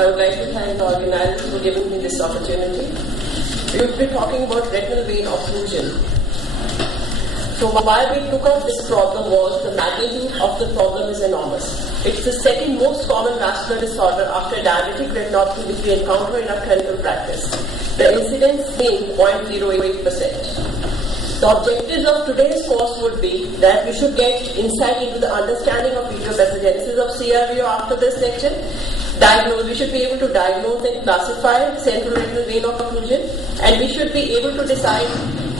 I would like to thank the organizers for giving me this opportunity. We will be talking about retinal vein occlusion. So why we took up this problem was the magnitude of the problem is enormous. It's the second most common vascular disorder after diabetic retinopathy which we encounter in our clinical practice. The incidence being 0.08%. The objectives of today's course would be that we should get insight into the understanding of etiopathogenesis of CRVO after this lecture. We should be able to diagnose and classify central retinal vein occlusion, and we should be able to decide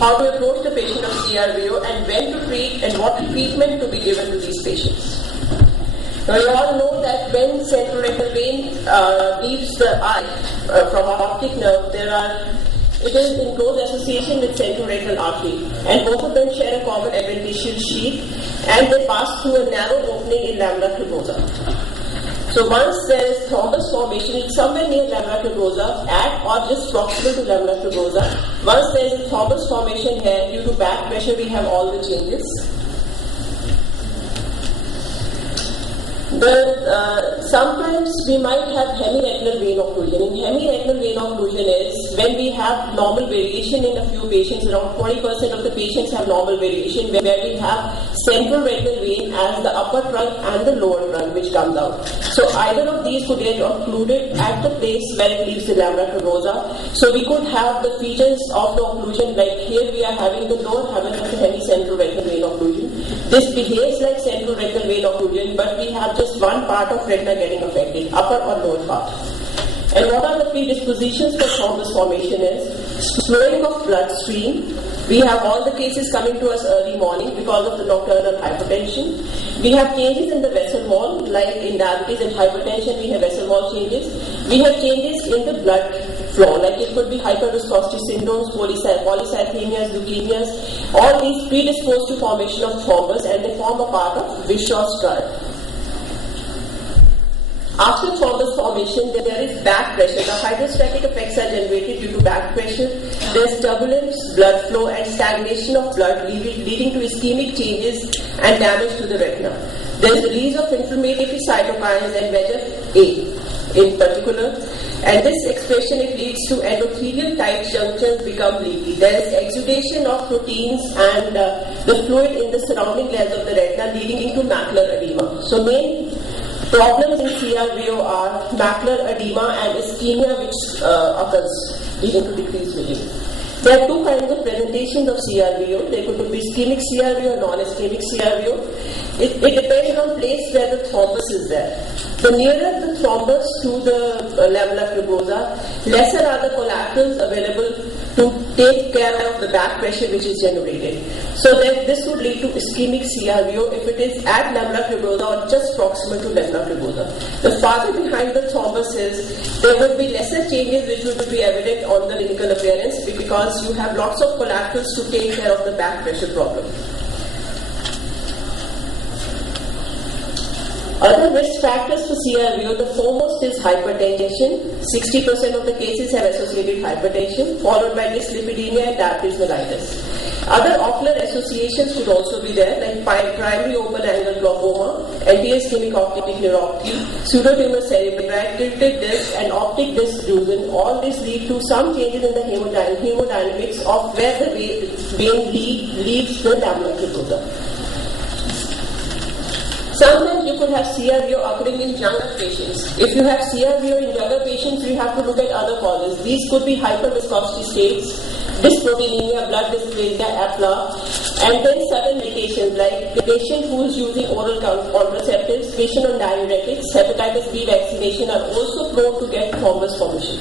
how to approach the patient of CRVO and when to treat and what treatment to be given to these patients. Now you all know that when central retinal vein leaves the eye from our optic nerve, it is in close association with central retinal artery, and both of them share a common adventitial sheath, and they pass through a narrow opening in lamina tuberosa. So once there is thrombus formation, it's somewhere near lamina tuberosa, at or just proximal to lamina tuberosa. Once there is a thrombus formation here, due to back pressure, we have all the changes. Sometimes we might have hemiretinal vein occlusion. In hemiretinal vein occlusion is when we have normal variation in a few patients, around 20% of the patients have normal variation, where we have central retinal vein as the upper trunk and the lower trunk which comes out. So either of these could get occluded at the place where it leaves the lamina tuberosa. So we could have the features of the occlusion, like here we are having the lower habit of the hemicentral retinal vein occlusion. This behaves like central retinal vein occlusion, but we have just one part of retina getting affected, upper or lower part. And what are the predispositions for thrombus formation is slowing of bloodstream. We have all the cases coming to us early morning because of the nocturnal hypertension. We have changes in the vessel wall, like in diabetes and hypertension, we have vessel wall changes. We have changes in the blood flow, like it could be hyperviscosity syndromes, polycythemias, leukemias. All these predispose to formation of thrombus, and they form a part of Vishwas triad. After thrombus formation, there is back pressure. The hydrostatic effects are generated due to back pressure. There is turbulence, blood flow, and stagnation of blood, leading to ischemic changes and damage to the retina. There is release of inflammatory cytokines and VEGF-A in particular. And this expression, it leads to endothelial tight junctions become leaky. There is exudation of proteins and the fluid in the surrounding layers of the retina, leading to macular edema. So main problems in CRVO are macular edema and ischemia which occurs, leading to decreased vision. There are two kinds of presentations of CRVO. There could be ischemic CRVO or non-ischemic CRVO. It depends on place where the thrombus is there. The nearer the thrombus to the lamina tuberosa, lesser are the collaterals available to take care of the back pressure which is generated. So then this would lead to ischemic CRVO if it is at lamina tuberosa or just proximal to lamina tuberosa. The farther behind the thrombus is, there would be lesser changes which would be evident on the clinical appearance because you have lots of collaterals to take care of the back pressure problem. Other risk factors for CRVO, the foremost is hypertension. 60% of the cases have associated hypertension, followed by dyslipidemia and diabetes mellitus. Other ocular associations could also be there, like primary open-angle glaucoma, anti-ischemic optic neuropathy, pseudotumor cerebri, tilted disc, and optic disc drusen. All these lead to some changes in the hemodynamics of where the vein leaves the lamina tuberosa. Sometimes you could have CRVO occurring in younger patients. If you have CRVO in younger patients, you have to look at other causes. These could be hyperviscosity states, dysproteinemia, blood dysplasia, APLA, and then certain medications like the patient who is using oral contraceptives, patient on diuretics, hepatitis B vaccination are also prone to get thrombus formation.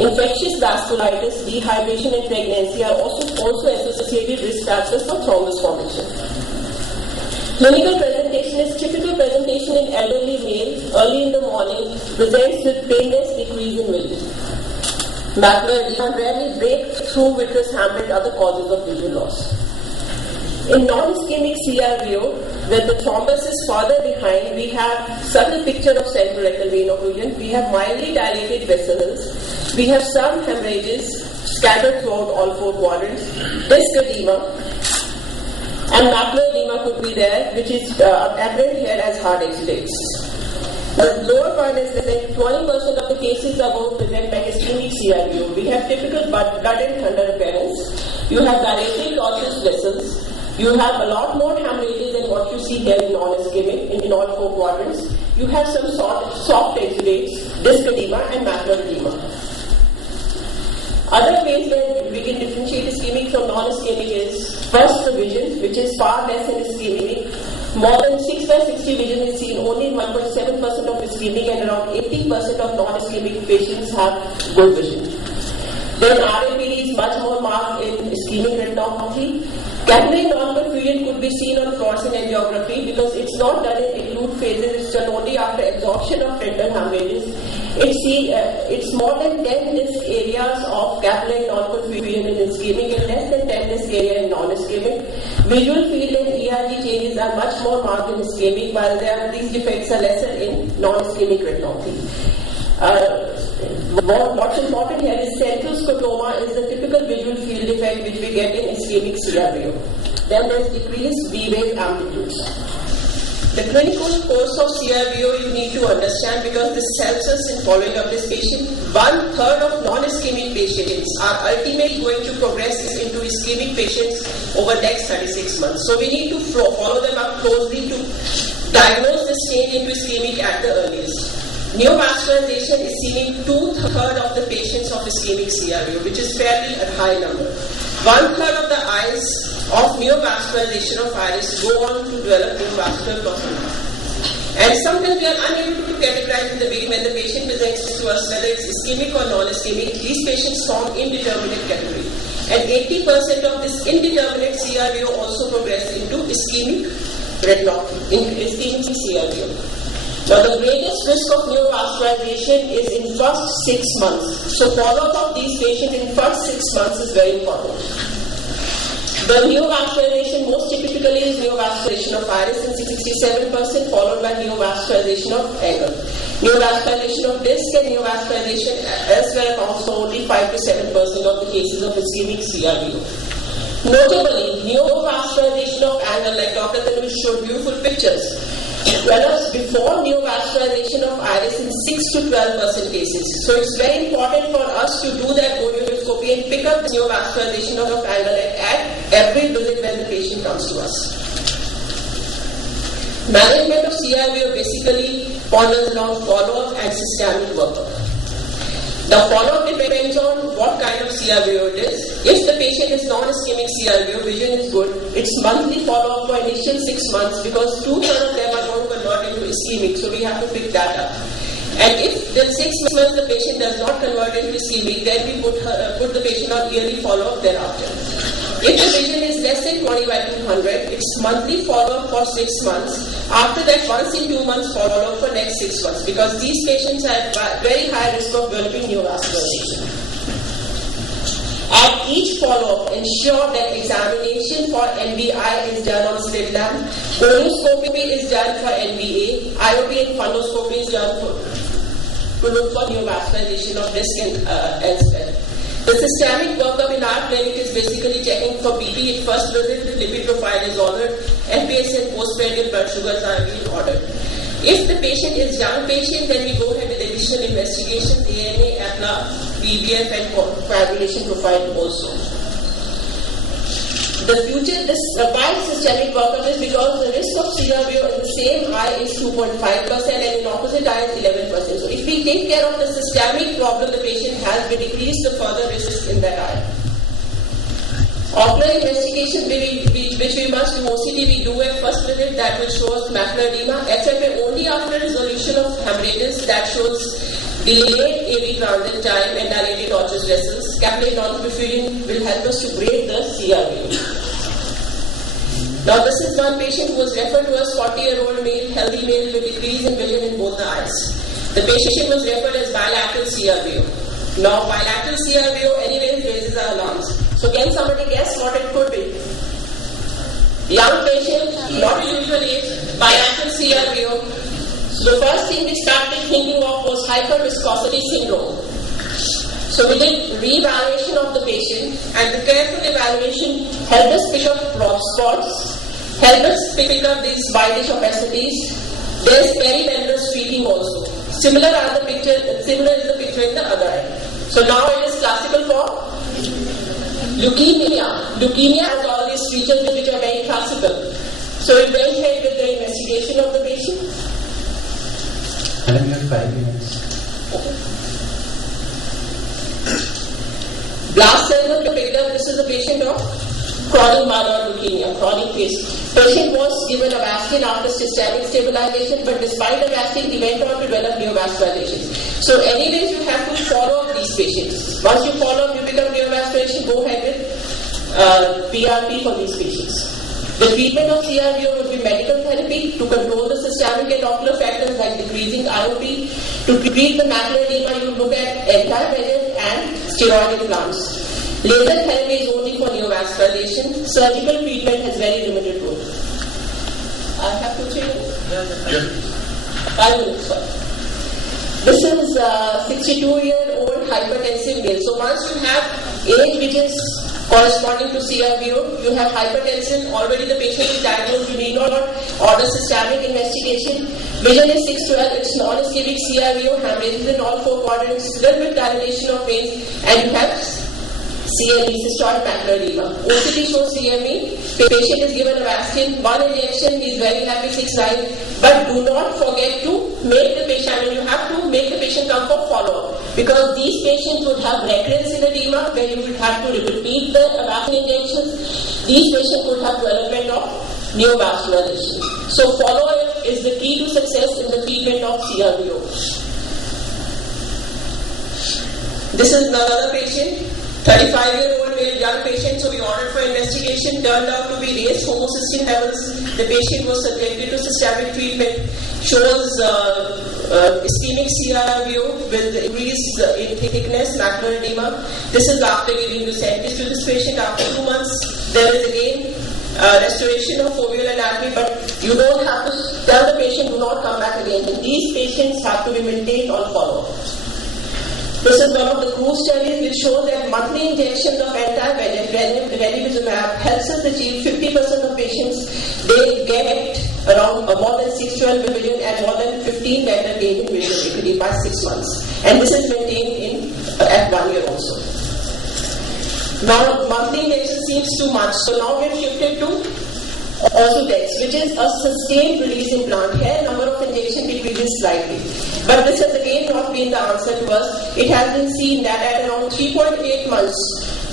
Infectious vasculitis, dehydration, and pregnancy are also associated risk factors for thrombus formation. Clinical presentation is typical presentation in elderly male, early in the morning, presents with painless decrease in vision. Macular edema rarely break through vitreous hemorrhage, other causes of vision loss. In non-ischemic CRVO, where the thrombus is farther behind, we have subtle picture of central retinal vein occlusion. We have mildly dilated vessels. We have some hemorrhages scattered throughout all four quadrants. Disc edema. And macular edema could be there, which is apparent here as hard exudates. The lower part is that 20% of the cases are going to present like ischemic CRBO. We have typical blood and thunder appearance. You have dilated tortuous vessels. You have a lot more hemorrhages than what you see here in non-ischemic in all four quadrants. You have some soft exudates, disc edema, and macular edema. Other ways where we can differentiate ischemic from non-ischemic is first the vision, which is far less in ischemic. More than 6/60 vision is seen only in 1.7% of ischemic, and around 80% of non-ischemic patients have good vision. Then RAPD is much more marked in ischemic retinopathy. Capillary non-perfusion could be seen on fluorescent angiography because it's not done in acute phases, it's done only after absorption of retinal hemorrhages. It's more than 10 disc areas of capillary non-perfusion in ischemic and less than 10 disc area in non-ischemic. Visual field and ERG changes are much more marked in ischemic, while these defects are lesser in non-ischemic retinopathy. What's important here is central scotoma is the typical visual field defect which we get in ischemic CRBO. Then there's decreased V-wave amplitudes. The clinical course of CRBO you need to understand because this helps us in following up this patient. 1/3 of non-ischemic patients are ultimately going to progress into ischemic patients over the next 36 months. So we need to follow them up closely to diagnose this change into ischemic at the earliest. Neovascularization is seen in 2/3 of the patients of ischemic CRBO, which is fairly a high number. 1/3 of the eyes of neovascularization of iris go on to develop neovascular glaucoma. And sometimes we are unable to categorize in the beginning when the patient presents to us whether it's ischemic or non-ischemic. These patients form indeterminate category. And 80% of this indeterminate CRBO also progress into ischemic retinopathy, in ischemic CRBO. Now, the greatest risk of neovascularization is in first 6 months. So, follow-up of these patients in first 6 months is very important. The neovascularization most typically is neovascularization of iris in 67%, followed by neovascularization of angle. Neovascularization of disc and neovascularization elsewhere accounts for only 5 to 7% of the cases of ischemic CRBO. Notably, neovascularization of angle, like Dr. Tanu showed beautiful pictures, develops before neovascularization of iris in 6 to 12% cases. So it's very important for us to do that gonioscopy and pick up the neovascularization of angle at every visit when the patient comes to us. Management of CRBO basically ponders around follow-up and systemic workup. The follow-up depends on what kind of CRBO it is. If the patient is non-ischemic CRBO, vision is good. It's monthly follow-up for initial 6 months because 2/3 of them are going to convert into ischemic, so we have to pick that up. And if the 6 months the patient does not convert into ischemic, then we put the patient on yearly follow-up thereafter. If the vision is less than 20/200, it's monthly follow-up for 6 months. After that, once in 2 months follow-up for next 6 months because these patients are at very high risk of developing neovascularization. At each follow-up, ensure that examination for NBI is done on slit lamp, gonioscopy is done for NBA, IOP and fundoscopy is done to look for neovascularization of disc and elsewhere. The systemic workup in our clinic is basically checking for BP at first visit, the lipid profile is ordered, NPS and postprandial blood sugars are being ordered. If the patient is young patient, then we go ahead with additional investigation, ANA, APLA, BBF and coagulation profile also. The future, why systemic workup is because the risk of CRBO in the same eye is 2.5% and in opposite eye is 11%. So if we take care of the systemic problem the patient has, we decrease the further risks in that eye. Ocular investigation which we must do, OCT we do at first visit, that will show us macular edema. HFA only after resolution of hemorrhages, that shows delayed AV transit time and dilated tortuous vessels. Capillary non-perfusion will help us to grade the CRBO. Now this is one patient who was referred to us, 40-year-old male, healthy male with decrease in vision in both the eyes. The patient was referred as bilateral CRBO. Now bilateral CRBO anyways raises our alarms. So can somebody guess what it could be? Young patient, not usual age, bilateral CRBO. So the first thing we started thinking of was hyperviscosity syndrome. So we did re-evaluation of the patient and the careful evaluation helped us pick up blood spots, helped us pick up these whitish opacities, There is perimembranous streaking also. Similar is the picture in the other eye. So now it is classical for leukemia. Leukemia has all these features which are very classical. So it went ahead with the investigation of the patient. And we have 5 minutes. Okay. Blast cells were picked up. This is a patient of chronic myeloid leukemia, chronic phase. Patient was given Avastin after systemic stabilization, but despite Avastin, he went on to develop neovascularization. So anyways, you have to follow up these patients. Once you follow up, you become neovascularization, go ahead with PRP for these patients. The treatment of CRVO would be medical therapy to control the systemic and ocular factors like decreasing IOP. To treat the macular edema, you look at anti-VEGF and steroid implants. Laser therapy is only for neovascularization. Surgical treatment has very limited role. I have to change it? Yeah. 5 minutes, sorry. This is a 62-year-old hypertensive male. So once you have age which is corresponding to CRVO, you have hypertension, already the patient is diagnosed, you need not order systemic investigation. Vision is 612, it's non-ischemic CRVO, hemorrhages in all 4 quadrants, little bit dilation of veins, and you have CME, systolic macular edema. OCT shows CME, patient is given Avastin, 1 injection, he is very happy, 6-9, but do not forget to make the patient, you have to make the patient come for follow-up, because these patients would have recurrence in edema where you would have to repeat the Avastin injections. These patients would have development of neovascularization. So follow-up is the key to success in the treatment of CRVO. This is another patient, 35-year-old male young patient, so we ordered for investigation, turned out to be raised homocysteine levels. The patient was subjected to systemic treatment, shows ischemic CRVO with increase in thickness, macular edema. This is after giving Lucentis to this patient. After 2 months, there is again restoration of foveal anatomy, but you don't have to tell the patient do not come back again. And these patients have to be maintained on follow-up. This is one of the cruise studies which shows that monthly injections of anti-VEGF, ranibizumab, helps us achieve 50% of patients, they get around more than 6-12 vision and more than 15 letter gain in visual acuity by 6 months. And this is maintained at 1 year also. Now, monthly injection seems too much, so now we have shifted to Ozurdex, which is a sustained release implant. Here, number of injections decreases slightly. But this has again not been the answer to us. It has been seen that at around 3.8 months,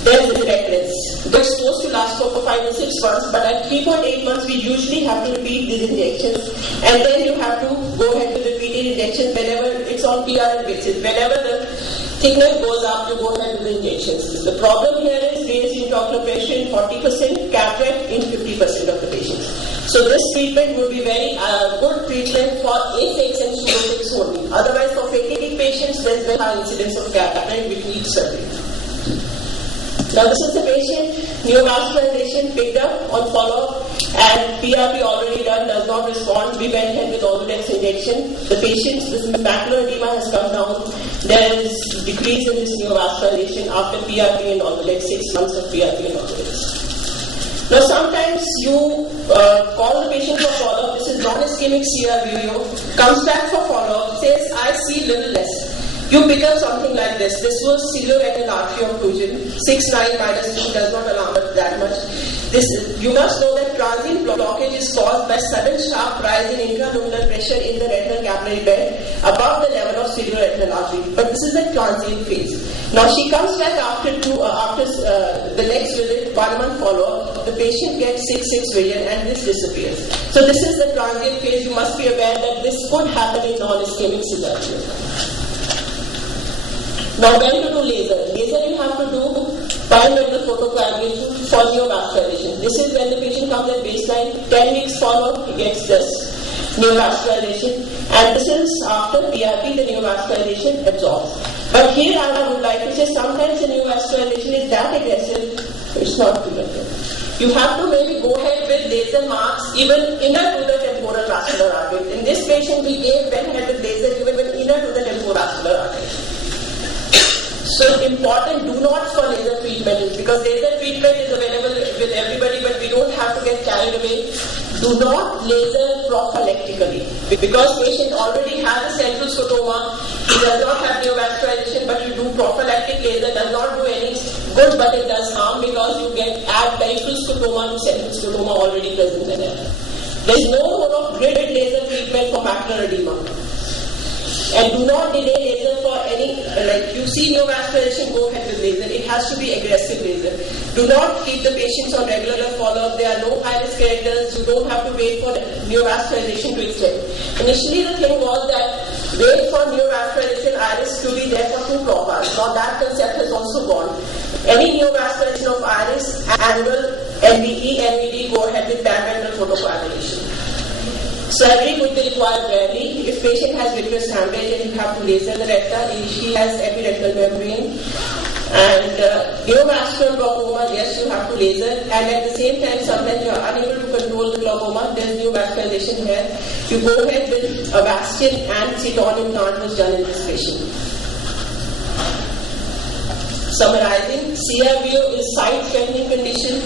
there is recurrence. They're supposed to last for 5 to 6 months, but at 3.8 months, we usually have to repeat these injections. And then you have to go ahead with repeated injections whenever it's on PRN basis. Whenever the thickness goes up, you go ahead with the injections. The problem here is raised intraocular pressure in 40%, cataract in 50% of the patients. So this treatment would be very good treatment for aphakic and pseudophilics only. Otherwise, for phakic patients, there is very high incidence of cataract which needs surgery. Now this is the patient, neovascularization picked up on follow-up, and PRP already done, does not respond. We went ahead with Ozurdex injection. The patient's macular edema has come down. There is decrease in this neovascularization after PRP and Ozurdex, 6 months of PRP and Ozurdex. Now sometimes you call the patient for follow-up. This is non-ischemic CRVO, comes back for follow-up, says I see little less. You pick up something like this. This was cerebroretinal artery occlusion. 6-9 minus 2 does not allow that much. You must know that transient blockage is caused by sudden sharp rise in intraluminal pressure in the retinal capillary bed above the level of cerebroretinal artery. But this is the transient phase. Now she comes back after the next visit, 1 month follow-up. The patient gets 6 vision and this disappears. So this is the transient phase. You must be aware that this could happen in non-ischemic CRVO. Now when to do laser? Laser you have to do biomedical photocoagulation for neovascularization. This is when the patient comes at baseline, 10 weeks follow-up, he gets this neovascularization, and this is after PRP, the neovascularization absorbs. But here I would like to say sometimes the neovascularization is that aggressive, it's not prevented. You have to maybe go ahead with laser marks even inner to the temporal vascular artery. In this patient we went ahead with laser even inner to the temporal vascular artery. So important, do not for laser treatment, because laser treatment is available with everybody, but we don't have to get carried away. Do not laser prophylactically. Because patient already has a central scotoma, he does not have neovascularization, but you do prophylactic laser, does not do any good, but it does harm because you get add peripheral scotoma to central scotoma already present in there. There is no mode of grid laser treatment for macular edema. And do not delay laser for any, like you see neovascularization, go ahead with laser. It has to be aggressive laser. Do not keep the patients on regular follow-up. There are no high-risk characters. You don't have to wait for neovascularization to extend. Initially the thing was that wait for neovascularization iris to be there for 2 hours. Now that concept has also gone. Any neovascularization of iris, angle, MVE, MED, go ahead with parametric photocoagulation. Surgery would be required rarely. If patient has vitreous hemorrhage and you have to laser the recta, she has epiretinal membrane. And neovascular glaucoma, yes, you have to laser. And at the same time, sometimes you are unable to control the glaucoma. There is neovascularization here. You go ahead with Avastin and Ceton implant was done in this patient. Summarizing, CRVO is sight-threatening condition.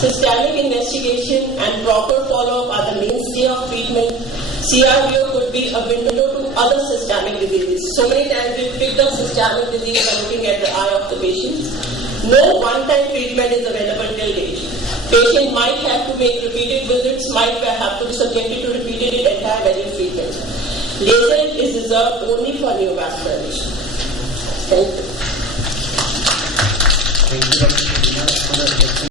Systemic investigation and proper follow-up are the mainstay of treatment. CRVO could be a window to other systemic diseases. So many times we pick up systemic disease by looking at the eye of the patient. No one-time treatment is available till date. Patient might have to make repeated visits, might have to be subjected to repeated entire value treatment. Laser is reserved only for neovascularization. Thank you. Thank you.